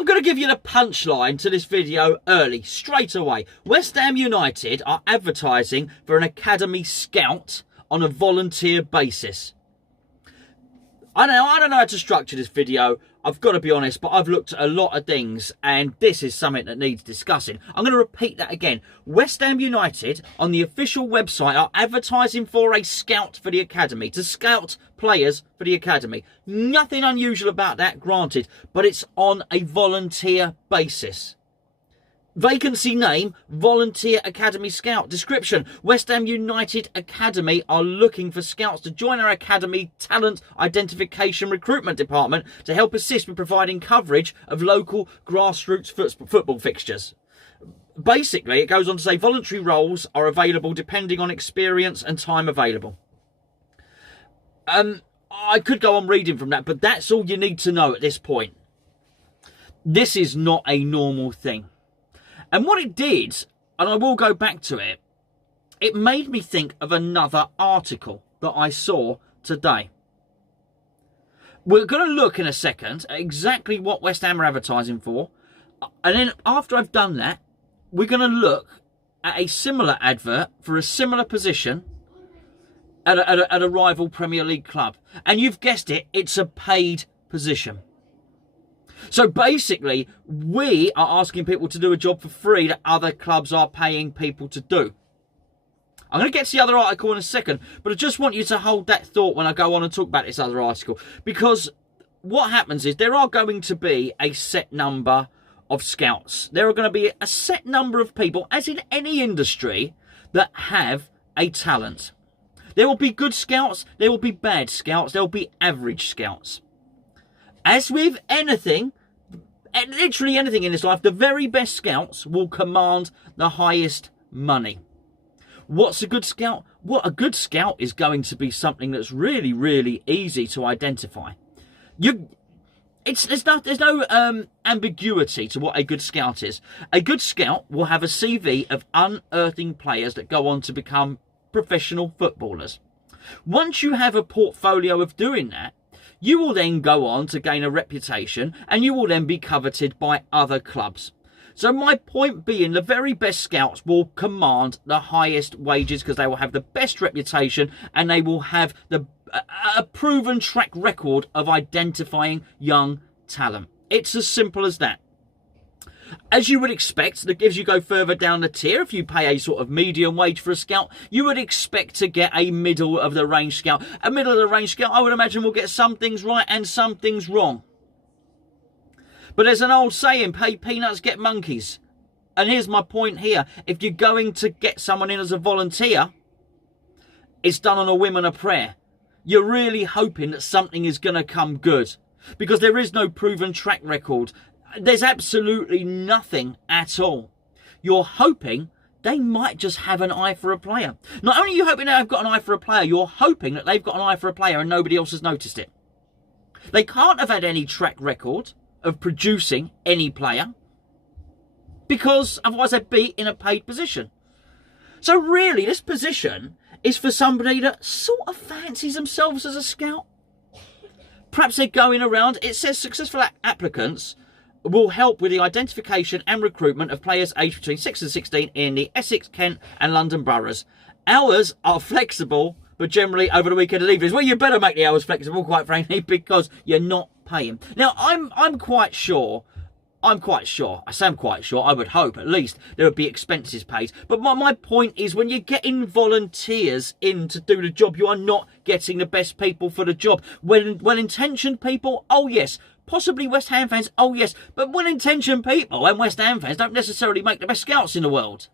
I'm going to give you the punchline to this video early, straight away. West Ham United are advertising for an academy scout on a volunteer basis. I don't know how to structure this video, I've got to be honest, but I've looked at a lot of things and this is something that needs discussing. I'm going to repeat that again. West Ham United on the official website are advertising for a scout for the academy, to scout players for the academy. Nothing unusual about that, granted, but it's on a volunteer basis. Vacancy name, Volunteer Academy Scout. Description, West Ham United Academy are looking for scouts to join our academy talent identification recruitment department to help assist with providing coverage of local grassroots football fixtures. Basically, it goes on to say voluntary roles are available depending on experience and time available. I could go on reading from that, but that's all you need to know at this point. This is not a normal thing. And what it did, and I will go back to it, it made me think of another article that I saw today. We're going to look in a second at exactly what West Ham are advertising for. And then after I've done that, we're going to look at a similar advert for a similar position at a rival Premier League club. And you've guessed it, it's a paid position. So basically, we are asking people to do a job for free that other clubs are paying people to do. I'm going to get to the other article in a second, but I just want you to hold that thought when I go on and talk about this other article. Because what happens is there are going to be a set number of scouts. There are going to be a set number of people, as in any industry, that have a talent. There will be good scouts, there will be bad scouts, there will be average scouts. As with anything, literally anything in this life, the very best scouts will command the highest money. What's a good scout? What a good scout is going to be something that's really, really easy to identify. There's no ambiguity to what a good scout is. A good scout will have a CV of unearthing players that go on to become professional footballers. Once you have a portfolio of doing that, you will then go on to gain a reputation and you will then be coveted by other clubs. So my point being, the very best scouts will command the highest wages because they will have the best reputation and they will have a proven track record of identifying young talent. It's as simple as that. As you would expect, as you go further down the tier, if you pay a sort of medium wage for a scout, you would expect to get a middle of the range scout. A middle of the range scout, I would imagine, will get some things right and some things wrong. But there's an old saying, pay peanuts, get monkeys. And here's my point here. If you're going to get someone in as a volunteer, it's done on a whim and a prayer. You're really hoping that something is going to come good. Because there is no proven track record. There's absolutely nothing at all. You're hoping they might just have an eye for a player. Not only are you hoping they've got an eye for a player, you're hoping that they've got an eye for a player and nobody else has noticed it. They can't have had any track record of producing any player because otherwise they'd be in a paid position. So really, this position is for somebody that sort of fancies themselves as a scout. Perhaps they're going around, it says successful applicants will help with the identification and recruitment of players aged between 6 and 16 in the Essex, Kent and London boroughs. Hours are flexible, but generally over the weekend and evenings. Well, you better make the hours flexible, quite frankly, because you're not paying. Now, I'm quite sure, I would hope at least there would be expenses paid. But my point is, when you're getting volunteers in to do the job, you are not getting the best people for the job. Well-intentioned people, oh yes. Possibly West Ham fans, oh yes. But well-intentioned people and West Ham fans don't necessarily make the best scouts in the world.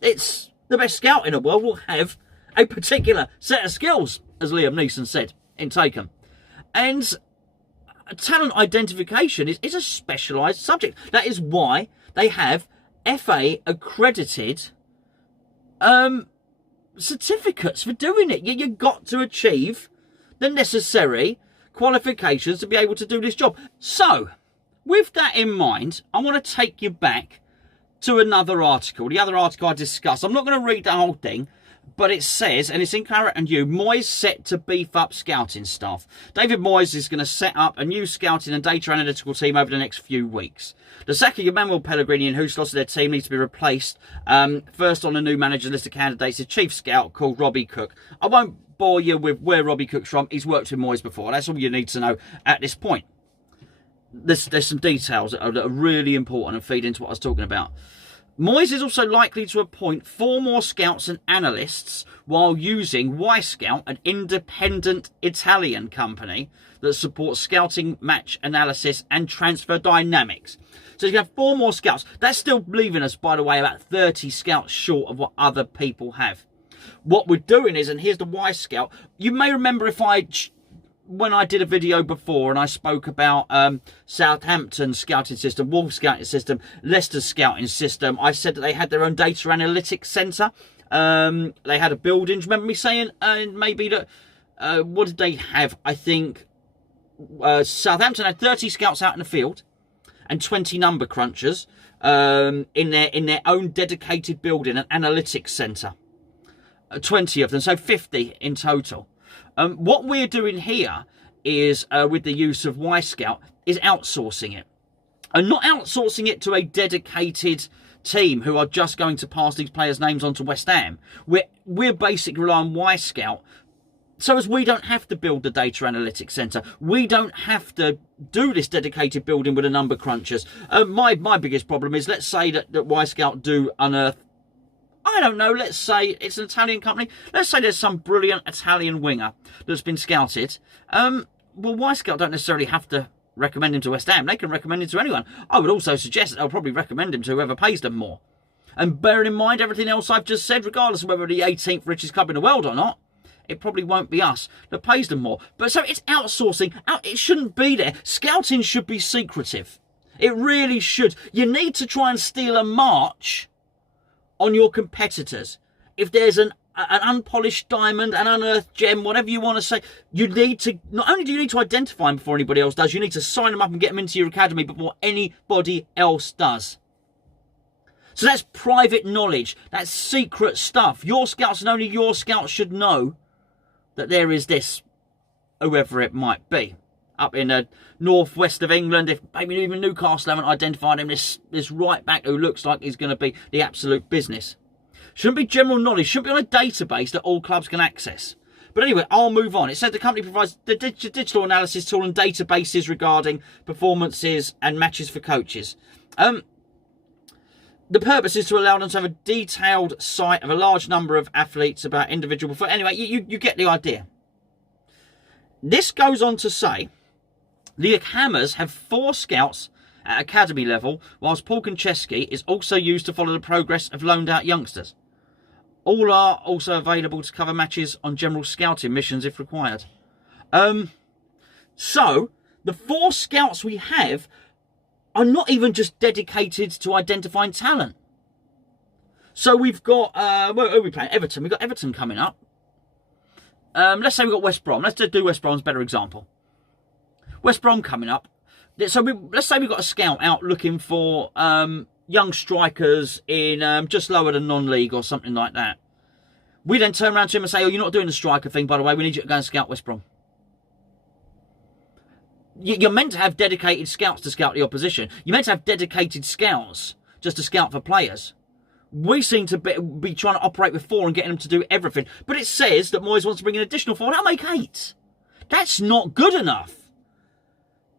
It's the best scout in the world will have a particular set of skills, as Liam Neeson said in Taken. And talent identification is a specialised subject. That is why they have FA accredited certificates for doing it. You've got to achieve the necessary qualifications to be able to do this job. So, with that in mind, I want to take you back to another article. The other article I discussed. I'm not going to read the whole thing, But it says, and it's in Claret and you, Moyes set to beef up scouting staff. David Moyes is going to set up a new scouting and data analytical team over the next few weeks. The sacking of Manuel Pellegrini and who's lost their team needs to be replaced. First on the new manager's list of candidates is chief scout called Robbie Cook. I won't bore you with where Robbie Cook's from. He's worked with Moyes before. That's all you need to know at this point. There's some details that are really important and feed into what I was talking about. Moyes is also likely to appoint 4 more scouts and analysts while using Y-Scout, an independent Italian company that supports scouting, match analysis and transfer dynamics. So you have 4 more scouts. That's still leaving us, by the way, about 30 scouts short of what other people have. What we're doing is, and here's the Y-Scout, you may remember when I did a video before and I spoke about Southampton's scouting system, Wolves scouting system, Leicester's scouting system, I said that they had their own data analytics centre. They had a building. Do you remember me saying maybe that, what did they have? I think Southampton had 30 scouts out in the field and 20 number crunchers in their own dedicated building, an analytics centre. 20 of them, so 50 in total. What we're doing here is, with the use of Y-Scout, is outsourcing it. And not outsourcing it to a dedicated team who are just going to pass these players' names on to West Ham. We're basically relying on Y-Scout so as we don't have to build the data analytics centre. We don't have to do this dedicated building with the number crunchers. My biggest problem is, let's say that Y-Scout do unearth, I don't know, let's say it's an Italian company. Let's say there's some brilliant Italian winger that's been scouted. Well, Y-Scout don't necessarily have to recommend him to West Ham. They can recommend him to anyone. I would also suggest that they'll probably recommend him to whoever pays them more. And bearing in mind everything else I've just said, regardless of whether we're the 18th richest club in the world or not, it probably won't be us that pays them more. But so it's outsourcing. It shouldn't be there. Scouting should be secretive. It really should. You need to try and steal a march on your competitors. If there's an unpolished diamond, an unearthed gem, whatever you want to say, you need to, not only do you need to identify them before anybody else does, you need to sign them up and get them into your academy before anybody else does. So that's private knowledge. That's secret stuff. Your scouts and only your scouts should know that there is this, whoever it might be, up in the northwest of England. If maybe even Newcastle haven't identified him, this right back who looks like he's going to be the absolute business. Shouldn't be general knowledge. Shouldn't be on a database that all clubs can access. But anyway, I'll move on. It said the company provides the digital analysis tool and databases regarding performances and matches for coaches. The purpose is to allow them to have a detailed site of a large number of athletes about individual. Anyway, you get the idea. This goes on to say, the Hammers have 4 scouts at academy level, whilst Paul Konchesky is also used to follow the progress of loaned out youngsters. All are also available to cover matches on general scouting missions if required. So, the 4 scouts we have are not even just dedicated to identifying talent. So we've got, who are we playing? Everton. We've got Everton coming up. Let's say we've got West Brom. Let's just do West Brom's a better example. West Brom coming up. So let's say we've got a scout out looking for young strikers in just lower than non-league or something like that. We then turn around to him and say, oh, you're not doing the striker thing, by the way. We need you to go and scout West Brom. You're meant to have dedicated scouts to scout the opposition. You're meant to have dedicated scouts just to scout for players. We seem to be trying to operate with 4 and getting them to do everything. But it says that Moyes wants to bring an additional 4. That'll make 8. That's not good enough.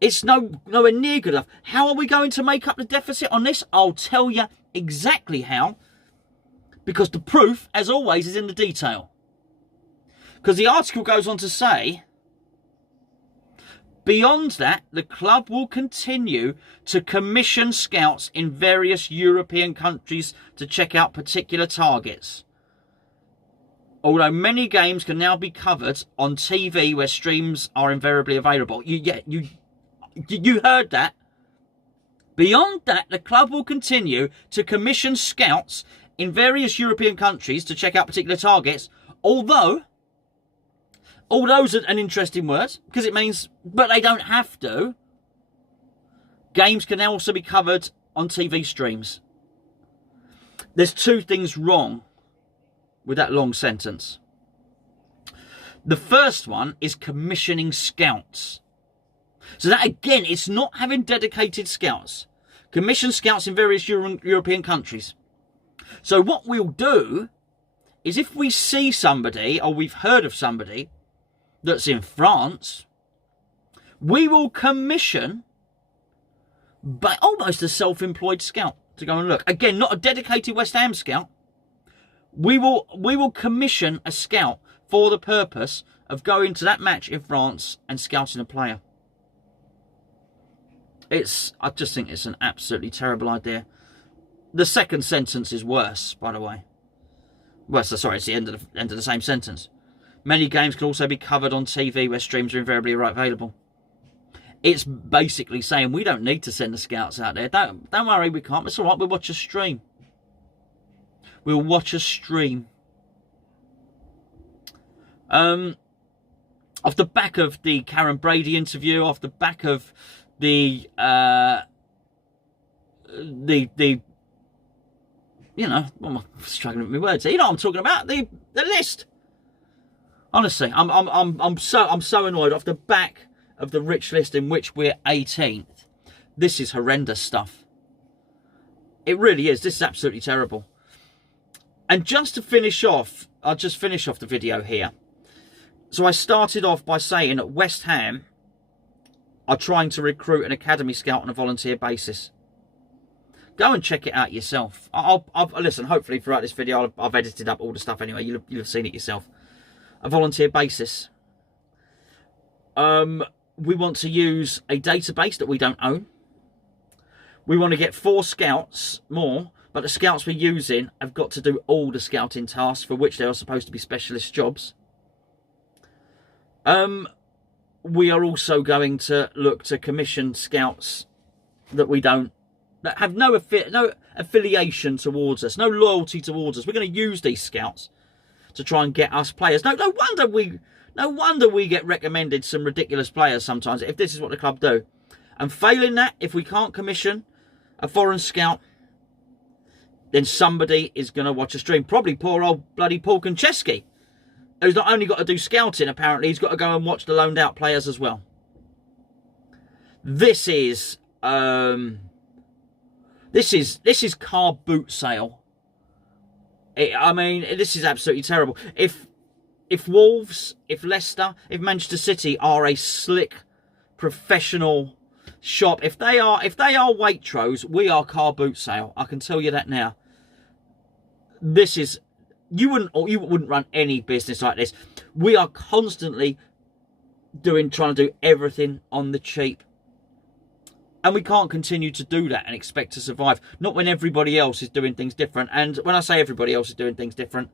It's nowhere near good enough. How are we going to make up the deficit on this? I'll tell you exactly how. Because the proof, as always, is in the detail. Because the article goes on to say, beyond that, the club will continue to commission scouts in various European countries to check out particular targets. Although many games can now be covered on TV where streams are invariably available. You heard that. Beyond that, the club will continue to commission scouts in various European countries to check out particular targets. Although those are an interesting word, because it means, but they don't have to. Games can now also be covered on TV streams. There's 2 things wrong with that long sentence. The first one is commissioning scouts. So that, again, it's not having dedicated scouts. Commission scouts in various European countries. So what we'll do is, if we see somebody, or we've heard of somebody that's in France, we will commission by almost a self-employed scout to go and look. Again, not a dedicated West Ham scout. We will commission a scout for the purpose of going to that match in France and scouting a player. I just think it's an absolutely terrible idea. The second sentence is worse, by the way. Well, sorry, it's the end of the same sentence. Many games can also be covered on TV where streams are invariably available. It's basically saying we don't need to send the scouts out there. Don't worry, we can't. It's all right. We'll watch a stream. We'll watch a stream. Off the back of the Karren Brady interview, off the back of the you know, I'm struggling with my words. You know what I'm talking about? The list. Honestly, I'm so annoyed. Off the back of the rich list in which we're 18th, this is horrendous stuff. It really is. This is absolutely terrible. And just to finish off, I'll just finish off the video here. So I started off by saying that West Ham are trying to recruit an academy scout on a volunteer basis. Go and check it out yourself. I'll listen, hopefully throughout this video I've edited up all the stuff anyway. You'll have seen it yourself. A volunteer basis. We want to use a database that we don't own. We want to get 4 scouts more, but the scouts we're using have got to do all the scouting tasks for which they are supposed to be specialist jobs. We are also going to look to commission scouts that have no affiliation towards us, no loyalty towards us. We're going to use these scouts to try and get us players. No wonder we get recommended some ridiculous players sometimes, if this is what the club do. And failing that, if we can't commission a foreign scout, then somebody is going to watch a stream. Probably poor old bloody Paul Konchesky, who's not only got to do scouting, apparently, he's got to go and watch the loaned out players as well. This is car boot sale. I mean, this is absolutely terrible. If Wolves, if Leicester, if Manchester City are a slick, professional shop, if they are Waitrose, we are car boot sale. I can tell you that now. This is, you wouldn't run any business like this. We are constantly trying to do everything on the cheap. And we can't continue to do that and expect to survive. Not when everybody else is doing things different. And when I say everybody else is doing things different,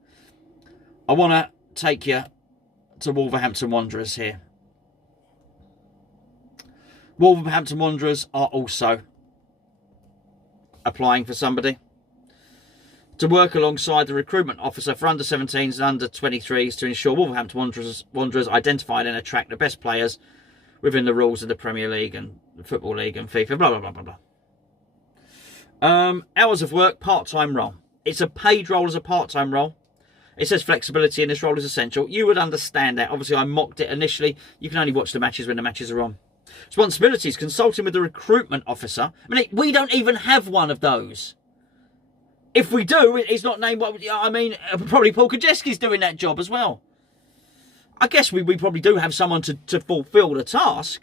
I want to take you to Wolverhampton Wanderers here. Wolverhampton Wanderers are also applying for somebody to work alongside the recruitment officer for under-17s and under-23s to ensure Wolverhampton Wanderers identify and attract the best players within the rules of the Premier League and the Football League and FIFA, blah, blah, blah, blah, blah. Hours of work, part-time role. It's a paid role as a part-time role. It says flexibility in this role is essential. You would understand that. Obviously, I mocked it initially. You can only watch the matches when the matches are on. Responsibilities, consulting with the recruitment officer. I mean, we don't even have one of those. If we do, it's not named what... I mean, probably Paul Konchesky's doing that job as well. I guess we probably do have someone to fulfil the task.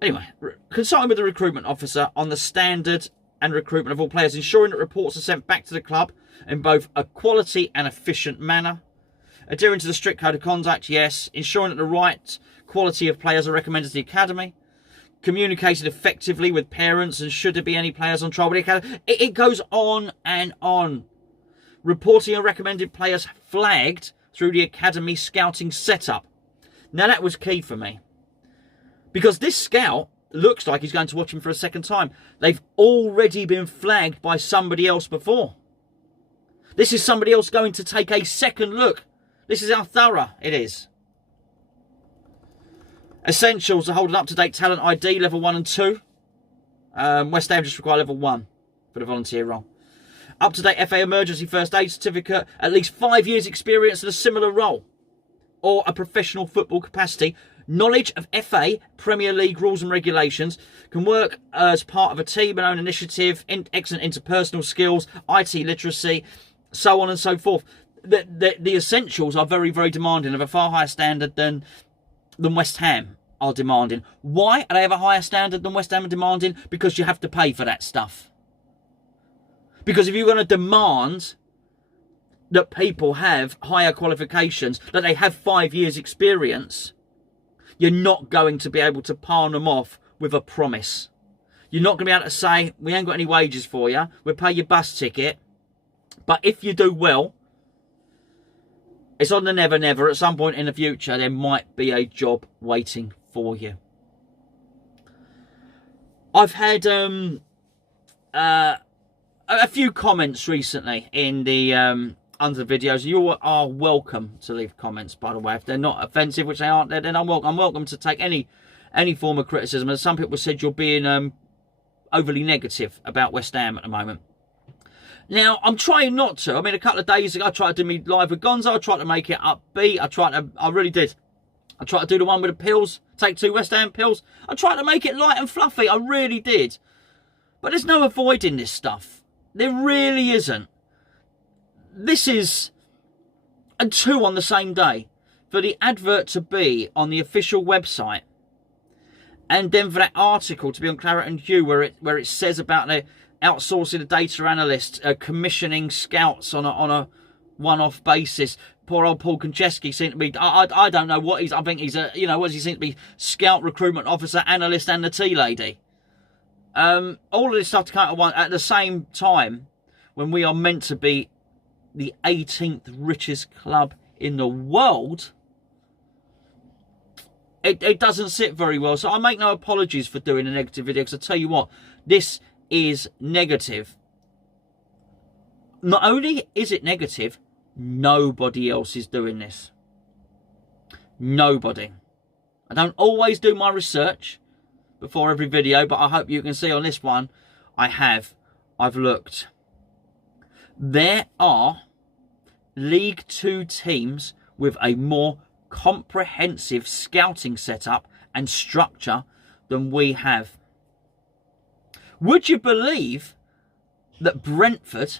Anyway, consulting with the recruitment officer on the standard and recruitment of all players, ensuring that reports are sent back to the club in both a quality and efficient manner. Adhering to the strict code of conduct, yes. Ensuring that the right quality of players are recommended to the academy. Communicated effectively with parents, and should there be any players on trial with the academy. It goes on and on. Reporting and recommended players flagged through the academy scouting setup. Now that was key for me, because this scout looks like he's going to watch him for a second time. They've already been flagged by somebody else before. This is somebody else going to take a second look. This is how thorough it is. Essentials to hold an up-to-date talent ID, level 1 and 2. West Ham just require level 1 for the volunteer role. Up-to-date FA emergency first aid certificate, at least 5 years experience in a similar role or a professional football capacity, knowledge of FA, Premier League rules and regulations, can work as part of a team and own initiative, excellent interpersonal skills, IT literacy, so on and so forth. The essentials are very, very demanding, of a far higher standard than West Ham are demanding. Why are they of a higher standard than West Ham are demanding? Because you have to pay for that stuff. Because if you're going to demand that people have higher qualifications, that they have 5 years experience, you're not going to be able to palm them off with a promise. You're not going to be able to say, we ain't got any wages for you, we'll pay your bus ticket, but if you do well, it's on the never never, at some point in the future there might be a job waiting for you. I've had a few comments recently in the under the videos. You are welcome to leave comments, by the way. If they're not offensive, which they aren't, then I'm welcome to take any form of criticism. And some people said you're being overly negative about West Ham at the moment. Now, I'm trying not to. I mean, a couple of days ago, I tried to do me live with Gonzo. I tried to make it upbeat. I really did. I tried to do the one with the pills, take 2 West Ham pills. I tried to make it light and fluffy. I really did. But there's no avoiding this stuff. There really isn't. This is a 2 on the same day. For the advert to be on the official website, and then for that article to be on Claret and Hugh, where it says about the outsourcing the data analyst, commissioning scouts on a one-off basis. Poor old Paul Konchesky seemed to be, I don't know what he's, I think he's a, what does he seem to be? Scout, recruitment officer, analyst and the tea lady. All of this stuff to come at the same time when we are meant to be the 18th richest club in the world. It doesn't sit very well. So I make no apologies for doing a negative video, because I tell you what, this is negative. Not only is it negative, nobody else is doing this. Nobody. I don't always do my research before every video, but I hope you can see on this one I have. I've looked. There are League 2 teams with a more comprehensive scouting setup and structure than we have. Would you believe that Brentford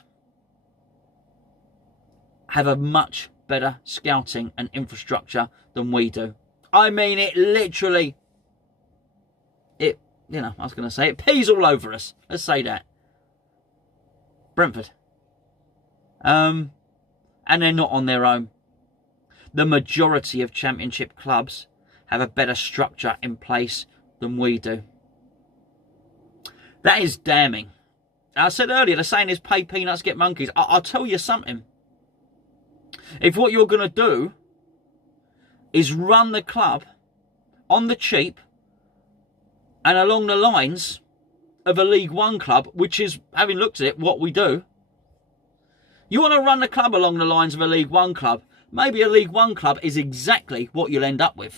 have a much better scouting and infrastructure than we do? I mean, it literally, I was going to say, it pees all over us. Let's say that. Brentford. And they're not on their own. The majority of Championship clubs have a better structure in place than we do. That is damning. I said earlier, the saying is pay peanuts, get monkeys. I'll tell you something. If what you're going to do is run the club on the cheap and along the lines of a League 1 club, which is, having looked at it, what we do. You want to run the club along the lines of a League 1 club, maybe a League 1 club is exactly what you'll end up with.